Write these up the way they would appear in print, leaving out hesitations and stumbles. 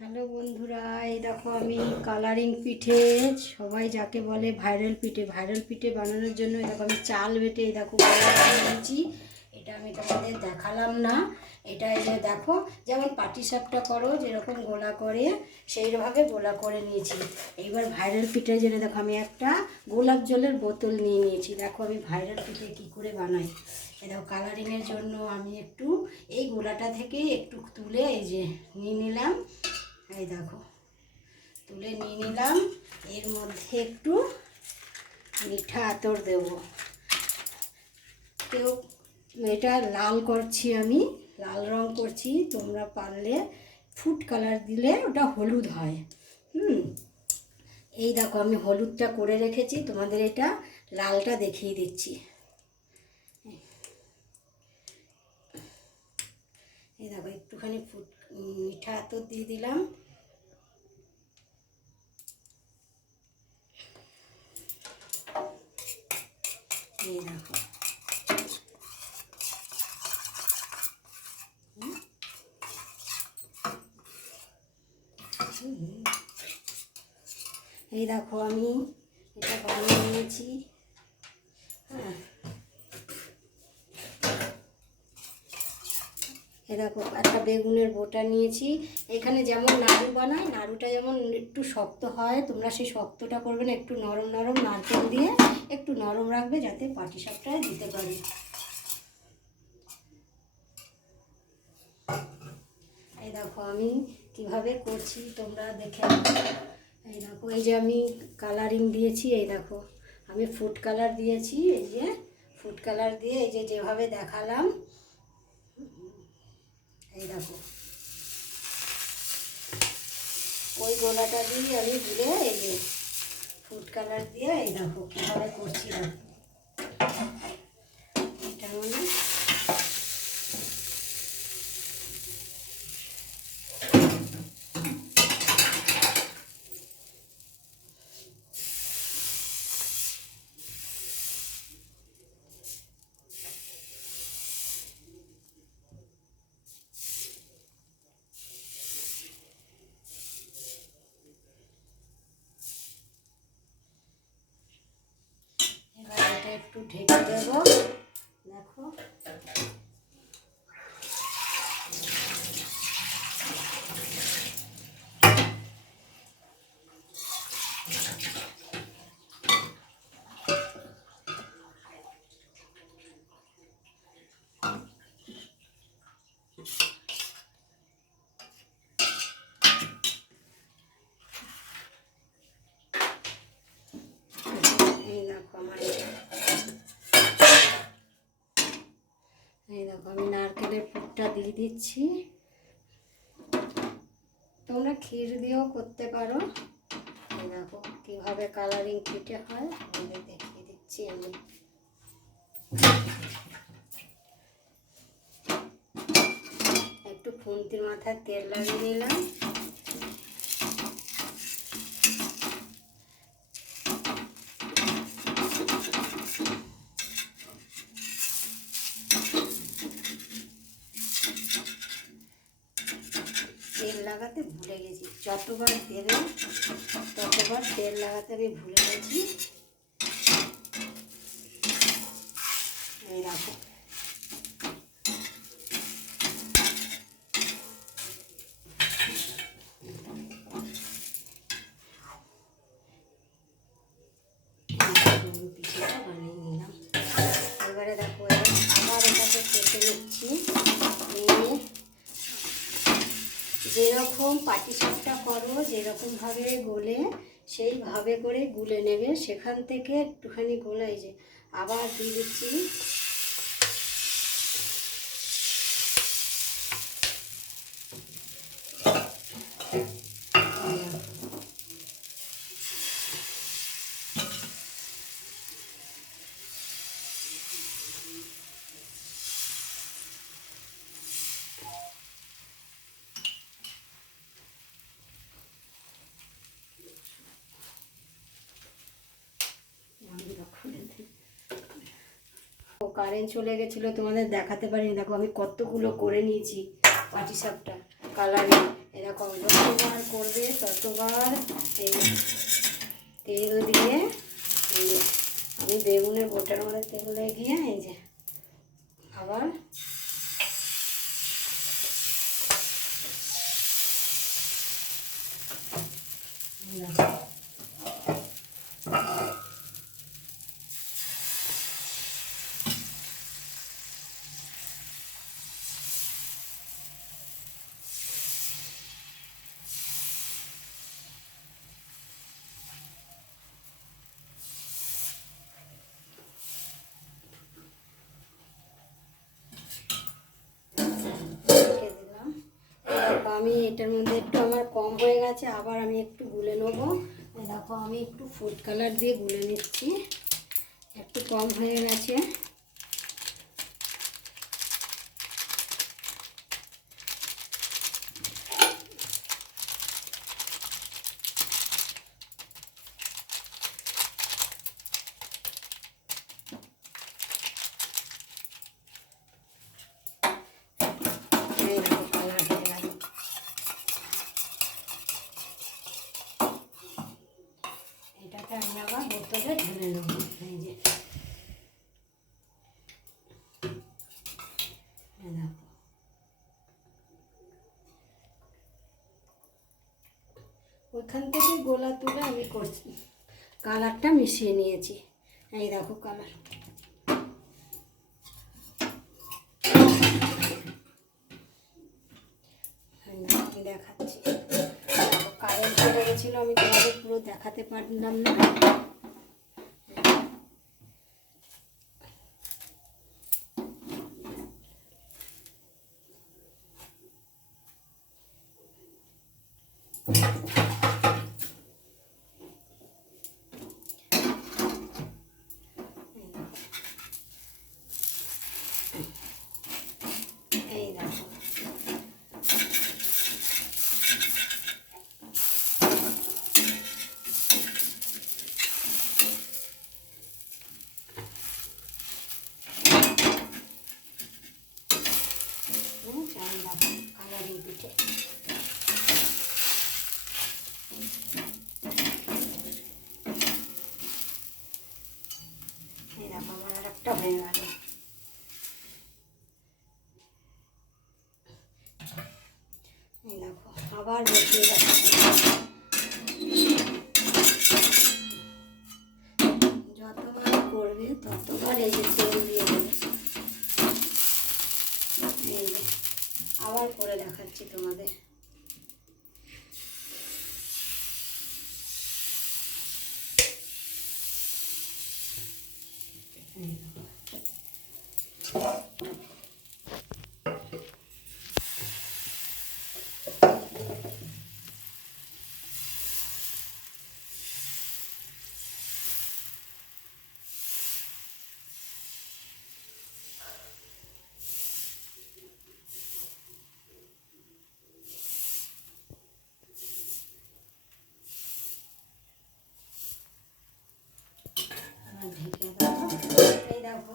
Hello বন্ধুরা, এই দেখো আমি কালারিং পিঠে, সবাই যাকে বলে ভাইরাল পিঠে বানানোর জন্য এই দেখো আমি চাল বেটে এই দেখো নিয়েছি। এটা আমি তোমাদের দেখালাম না। এটা এই যে দেখো, যেমন পাটিসাপটা করো যেরকম গোলা করে সেইভাবে গোলা করে নিয়েছি। এইবার ভাইরাল পিঠের জন্য দেখো আমি একটা গোলাপ জলের বোতল নিয়ে নিয়েছি। দেখো আমি ভাইরাল পিঠে কী করে বানাই। এই দেখো কালারিংয়ের জন্য আমি একটু এই গোলাটা থেকে একটু তুলে এই যে নিয়ে নিলাম। এই দেখো তুলে নিয়ে নিলাম। এর মধ্যে একটু মিঠা আতর দেব। কেউ এটা লাল করছি, আমি লাল রং করছি, তোমরা পারলে ফুড কালার দিলে ওটা হলুদ হয়। এই দেখো আমি হলুদটা করে রেখেছি, তোমাদের এটা লালটা দেখিয়ে দিচ্ছি। এই দেখো একটুখানি মিঠা আতর দিয়ে দিলাম। এই দেখো এই দেখো আমি এটা বানিয়ে নিয়েছি। হ্যাঁ, এ দেখো একটা বেগুনের বোটা নিয়েছি। এখানে যেমন নাড়ু বানায়, নাড়ুটা যেমন একটু শক্ত হয়, তোমরা সেই শক্তটা করবে না, একটু নরম নরম নারকেল দিয়ে একটু নরম রাখবে যাতে পাটিসাপটায় দিতে পারি। এই দেখো আমি কিভাবে করছি তোমরা দেখে। এই দেখো এই যে আমি কালারিং দিয়েছি, এই দেখো আমি ফুড কালার দিয়েছি। এই যে ফুড কালার দিয়ে এই যে যেভাবে দেখালাম, এই দেখো ওই গোলাটা দিয়ে আমি দিলে এই যে ফুড কালার দিয়ে এই দেখো কীভাবে করছি। এটা মানে এবার এটা একটু ঢেকে দেবো। দেখো এই দেখো আমি নারকেলের পুরটা দিয়ে দিচ্ছি। তোমরা ক্ষীর দিয়েও করতে পারো। এই দেখো কীভাবে কালারিং পিঠে হয় তোমাদের দেখিয়ে দিচ্ছি আমি। একটু খুন্তির মাথায় তেল লাগিয়ে নিলাম। তেল লাগাতে ভুলে গেছি, যতবার দেবে ততবার তেল লাগাতে আমি ভুলে গেছি। এই রাখো পিঠেটা বানিয়ে নিলাম। এবারে দেখো আবার এটাকে কেটে নিচ্ছি। যেরকম পাটিসাপটা করো যেরকমভাবে গোলে সেইভাবে করে গুলে নেবে। সেখান থেকে একটুখানি গোলাই যে আবার দিয়ে দিচ্ছি। কারেন্ট চলে গেছিলো, তোমাদের দেখাতে পারিনি। দেখো আমি কতগুলো করে নিয়েছি পাটিসাপটা কালারিং। এরকম যতবার এই তেল দিয়ে এই যে আমি বেগুনের বোটার মধ্যে তেল লাগিয়ে এই যে আবার আমি এটার মধ্যে একটু আমার কম হয়ে গেছে, আবার আমি একটু গুলে নেবো। দেখো আমি একটু ফুড কালার দিয়ে গুলে নিচ্ছি, একটু কম হয়ে গেছে। এটাকে আমি আবার বোতলে ঢেলে নেবো। এই যে দেখো ওইখান থেকে গোলা তুলে আমি করছি, কালারটা মিশিয়ে নিয়েছি। এই দেখো কালার, আমি দেখাচ্ছি। কারেন্ট চলে গেছিলো, আমি তোমাদের পুরো দেখাতে পারলাম না। এই দেখো কালারিং পিঠে। এই দেখো আমার আর একটা হয়ে গেল। এই দেখো আবার বসিয়ে যাচ্ছে, যতবার করবে ততবার এই যে তেল দিয়ে দেবে। এই যে আবার করে দেখাচ্ছি তোমাদের। ঢেকে দেবো। এই দেখো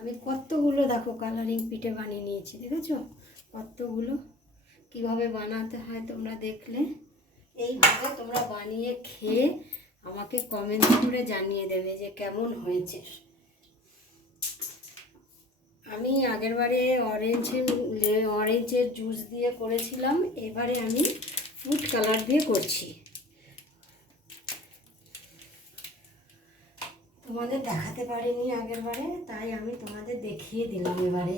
আমি কতগুলো দেখো কালারিং পিঠে বানিয়ে নিয়েছি, দেখেছো কতগুলো। কিভাবে বানাতে হয় তোমরা দেখলে, এইভাবে তোমরা বানিয়ে খেয়ে আমাকে কমেন্ট করে জানিয়ে দেবে যে কেমন হয়েছে। আমি আগেরবারে অরেঞ্জের জুস দিয়ে করেছিলাম, এবারে আমি ফুড কালার দিয়ে করছি। তোমাদের দেখাতে পারিনি আগেরবারে, তাই আমি তোমাদের দেখিয়ে দিলাম এবারে।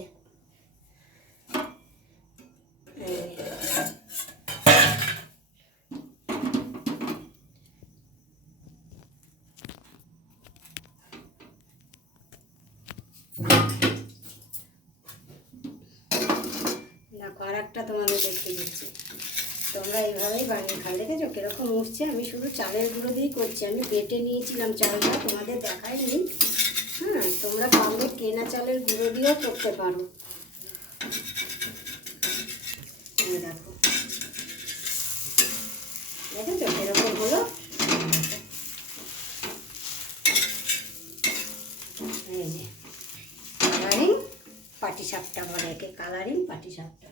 দেখো আর একটা তোমাদের দেখিয়ে দিচ্ছি, তোমরা এইভাবেই বানিয়ে খাও। দেখেছো কীরকম উঠছে? আমি শুধু চালের গুঁড়ো দিয়েই করছি, আমি বেটে নিয়েছিলাম চালটা, তোমাদের দেখাইনি। হ্যাঁ, তোমরা পারলে কেনা চালের গুঁড়ো দিয়েও করতে পারো। দেখো দেখেছো কীরকম হলো? এই যে কালারিং পাটিসাপটা বলে একে, কালারিং পাটিসাপটা।